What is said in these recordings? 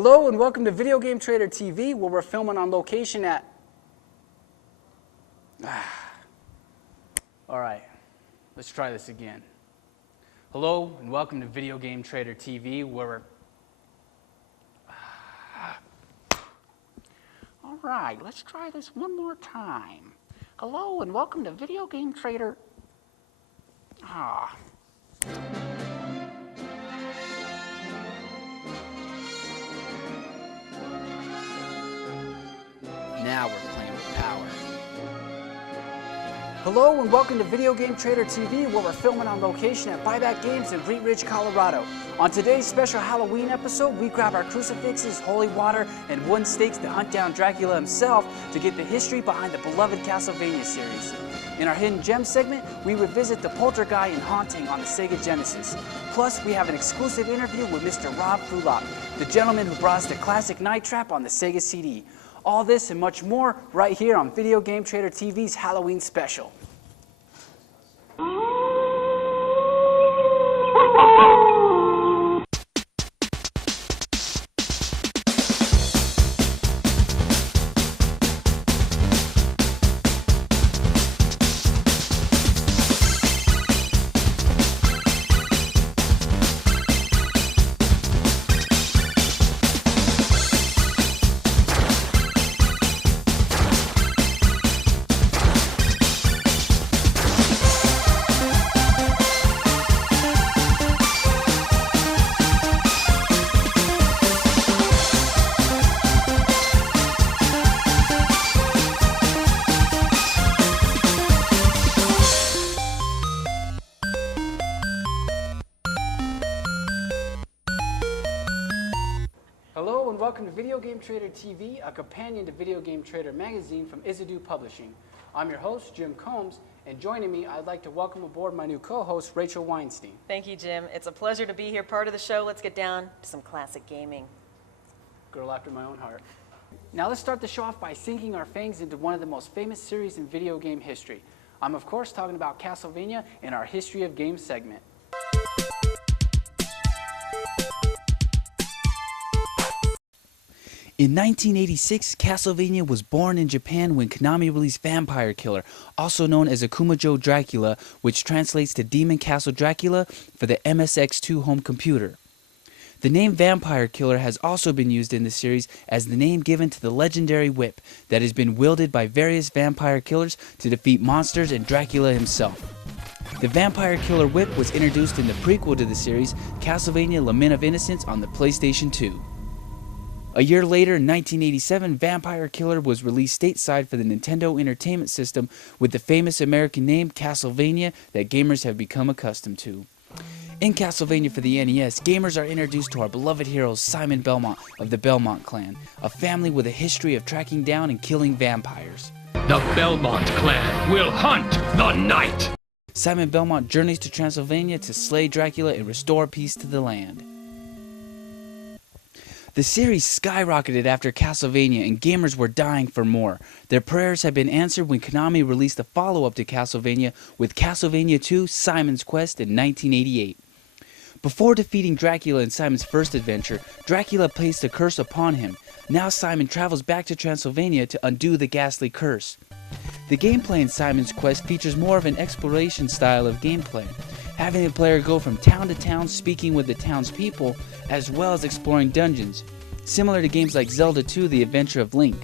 Hello and welcome to Video Game Trader TV, where we're filming on location at... Alright, let's try this again. Hello and welcome to Video Game Trader TV, where we're... Alright, let's try this one more time. Hello and welcome to Video Game Trader... Now we're playing with power. Hello and welcome to Video Game Trader TV, where we're filming on location at Buyback Games in Wheat Ridge, Colorado. On today's special Halloween episode, we grab our crucifixes, holy water, and wooden stakes to hunt down Dracula himself to get the history behind the beloved Castlevania series. In our Hidden Gems segment, we revisit the Poltergeist and Haunting on the Sega Genesis. Plus, we have an exclusive interview with Mr. Rob Fulop, the gentleman who brought us the classic Night Trap on the Sega CD. All this and much more right here on Video Game Trader TV's Halloween special. Hello and welcome to Video Game Trader TV, a companion to Video Game Trader magazine from Izadu Publishing. I'm your host, Jim Combs, and joining me, I'd like to welcome aboard my new co-host, Rachel Weinstein. Thank you, Jim. It's a pleasure to be here, part of the show. Let's get down to some classic gaming. Girl after my own heart. Now let's start the show off by sinking our fangs into one of the most famous series in video game history. I'm of course talking about Castlevania in our History of Games segment. In 1986, Castlevania was born in Japan when Konami released Vampire Killer, also known as Akumajo Dracula, which translates to Demon Castle Dracula, for the MSX2 home computer. The name Vampire Killer has also been used in the series as the name given to the legendary whip that has been wielded by various vampire killers to defeat monsters and Dracula himself. The Vampire Killer whip was introduced in the prequel to the series, Castlevania Lament of Innocence, on the PlayStation 2. A year later, in 1987, Vampire Killer was released stateside for the Nintendo Entertainment System with the famous American name Castlevania that gamers have become accustomed to. In Castlevania for the NES, gamers are introduced to our beloved hero Simon Belmont of the Belmont clan, a family with a history of tracking down and killing vampires. The Belmont clan will hunt the night! Simon Belmont journeys to Transylvania to slay Dracula and restore peace to the land. The series skyrocketed after Castlevania, and gamers were dying for more. Their prayers have been answered when Konami released a follow-up to Castlevania with Castlevania II: Simon's Quest in 1988. Before defeating Dracula in Simon's first adventure, Dracula placed a curse upon him. Now Simon travels back to Transylvania to undo the ghastly curse. The gameplay in Simon's Quest features more of an exploration style of gameplay, having the player go from town to town speaking with the townspeople, as well as exploring dungeons, similar to games like Zelda 2: The Adventure of Link.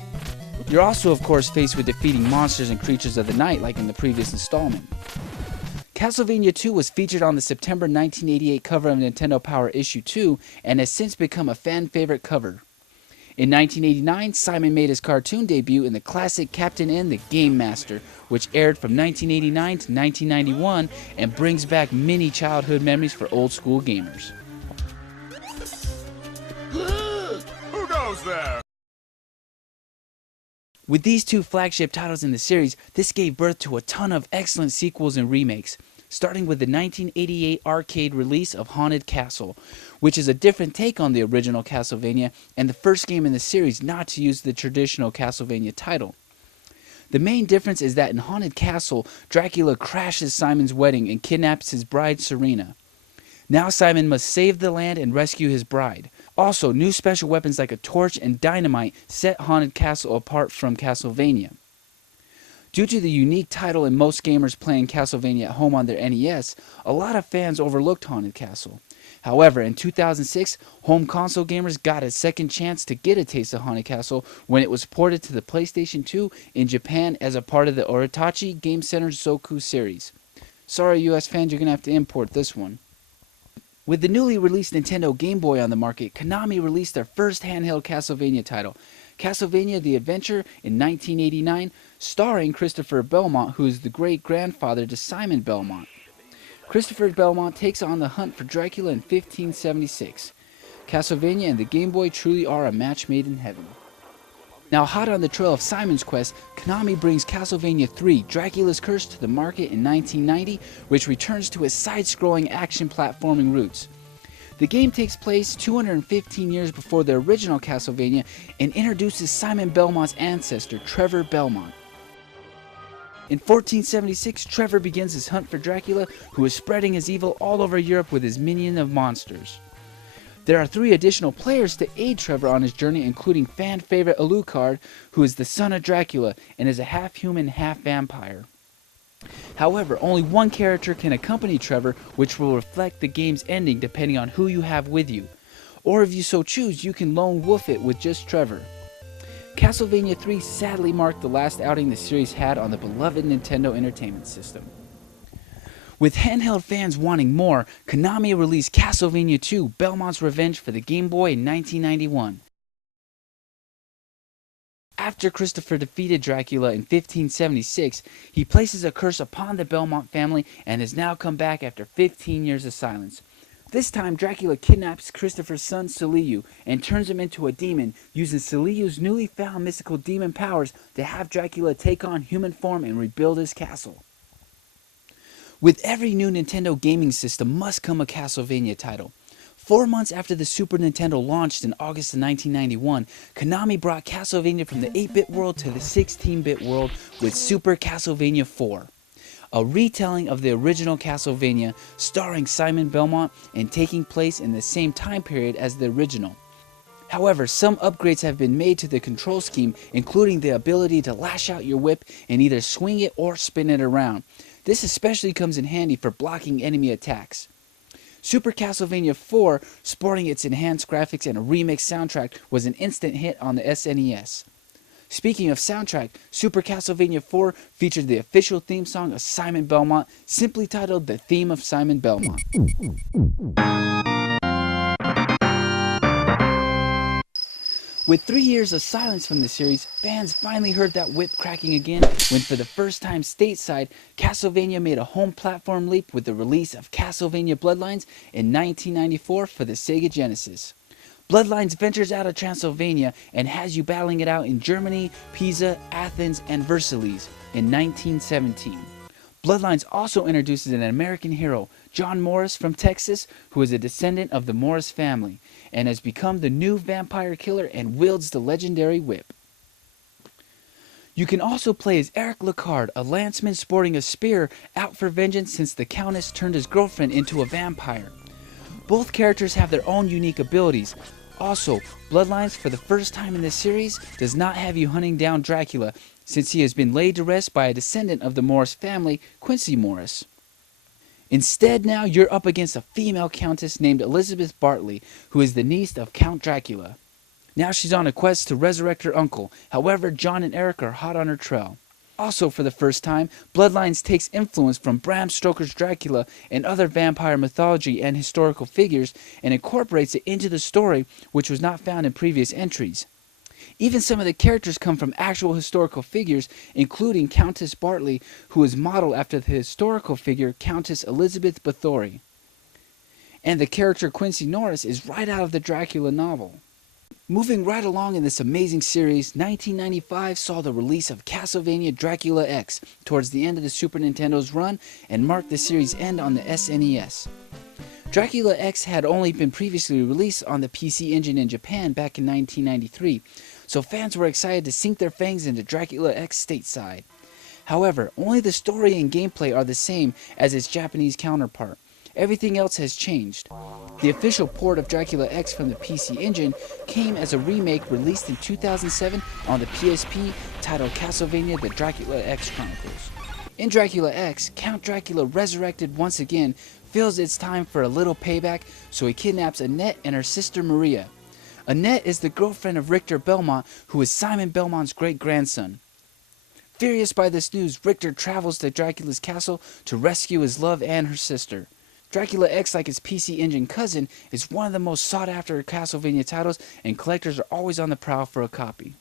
You're also of course faced with defeating monsters and creatures of the night like in the previous installment. Castlevania 2 was featured on the September 1988 cover of Nintendo Power Issue 2 and has since become a fan favorite cover. In 1989, Simon made his cartoon debut in the classic Captain N the Game Master, which aired from 1989 to 1991 and brings back many childhood memories for old school gamers. Who goes there? With these two flagship titles in the series, this gave birth to a ton of excellent sequels and remakes, starting with the 1988 arcade release of Haunted Castle, which is a different take on the original Castlevania and the first game in the series not to use the traditional Castlevania title. The main difference is that in Haunted Castle, Dracula crashes Simon's wedding and kidnaps his bride Serena. Now Simon must save the land and rescue his bride. Also, new special weapons like a torch and dynamite set Haunted Castle apart from Castlevania. Due to the unique title and most gamers playing Castlevania at home on their NES, a lot of fans overlooked Haunted Castle. However, in 2006, home console gamers got a second chance to get a taste of Haunted Castle when it was ported to the PlayStation 2 in Japan as a part of the Oritachi Game Center Zoku series. Sorry US fans, you're going to have to import this one. With the newly released Nintendo Game Boy on the market, Konami released their first handheld Castlevania title, Castlevania The Adventure, in 1989, starring Christopher Belmont, who is the great-grandfather to Simon Belmont. Christopher Belmont takes on the hunt for Dracula in 1576. Castlevania and the Game Boy truly are a match made in heaven. Now hot on the trail of Simon's Quest, Konami brings Castlevania 3 Dracula's Curse to the market in 1990, which returns to its side-scrolling action platforming roots. The game takes place 215 years before the original Castlevania and introduces Simon Belmont's ancestor, Trevor Belmont. In 1476, Trevor begins his hunt for Dracula, who is spreading his evil all over Europe with his minion of monsters. There are 3 additional players to aid Trevor on his journey, including fan favorite Alucard, who is the son of Dracula and is a half-human, half-vampire. However, only one character can accompany Trevor, which will reflect the game's ending depending on who you have with you. Or if you so choose, you can lone wolf it with just Trevor. Castlevania 3 sadly marked the last outing the series had on the beloved Nintendo Entertainment System. With handheld fans wanting more, Konami released Castlevania 2 Belmont's Revenge for the Game Boy in 1991. After Christopher defeated Dracula in 1576, he places a curse upon the Belmont family and has now come back after 15 years of silence. This time, Dracula kidnaps Christopher's son Celiu and turns him into a demon, using Celiu's newly found mystical demon powers to have Dracula take on human form and rebuild his castle. With every new Nintendo gaming system must come a Castlevania title. 4 months after the Super Nintendo launched in August of 1991, Konami brought Castlevania from the 8-bit world to the 16-bit world with Super Castlevania 4. A retelling of the original Castlevania starring Simon Belmont and taking place in the same time period as the original. However, some upgrades have been made to the control scheme, including the ability to lash out your whip and either swing it or spin it around. This especially comes in handy for blocking enemy attacks. Super Castlevania 4, sporting its enhanced graphics and a remixed soundtrack, was an instant hit on the SNES. Speaking of soundtrack, Super Castlevania 4 featured the official theme song of Simon Belmont, simply titled The Theme of Simon Belmont. With 3 years of silence from the series, fans finally heard that whip cracking again when for the first time stateside, Castlevania made a home platform leap with the release of Castlevania Bloodlines in 1994 for the Sega Genesis. Bloodlines ventures out of Transylvania and has you battling it out in Germany, Pisa, Athens, and Versailles in 1917. Bloodlines also introduces an American hero, John Morris from Texas, who is a descendant of the Morris family, and has become the new vampire killer and wields the legendary whip. You can also play as Eric Lacard, a lanceman sporting a spear out for vengeance since the Countess turned his girlfriend into a vampire. Both characters have their own unique abilities. Also, Bloodlines, for the first time in the series, does not have you hunting down Dracula, since he has been laid to rest by a descendant of the Morris family, Quincy Morris. Instead, now you're up against a female countess named Elizabeth Bartley, who is the niece of Count Dracula. Now she's on a quest to resurrect her uncle. However, John and Eric are hot on her trail. Also, for the first time, Bloodlines takes influence from Bram Stoker's Dracula and other vampire mythology and historical figures and incorporates it into the story, which was not found in previous entries. Even some of the characters come from actual historical figures, including Countess Bartley, who is modeled after the historical figure Countess Elizabeth Bathory. And the character Quincy Norris is right out of the Dracula novel. Moving right along in this amazing series, 1995 saw the release of Castlevania Dracula X towards the end of the Super Nintendo's run and marked the series' end on the SNES. Dracula X had only been previously released on the PC Engine in Japan back in 1993, so fans were excited to sink their fangs into Dracula X stateside. However, only the story and gameplay are the same as its Japanese counterpart, everything else has changed. The official port of Dracula X from the PC Engine came as a remake released in 2007 on the PSP titled Castlevania The Dracula X Chronicles. In Dracula X, Count Dracula, resurrected once again, feels it's time for a little payback, so he kidnaps Annette and her sister Maria. Annette is the girlfriend of Richter Belmont, who is Simon Belmont's great-grandson. Furious by this news, Richter travels to Dracula's castle to rescue his love and her sister. Dracula X, like its PC Engine cousin, is one of the most sought-after Castlevania titles, and collectors are always on the prowl for a copy.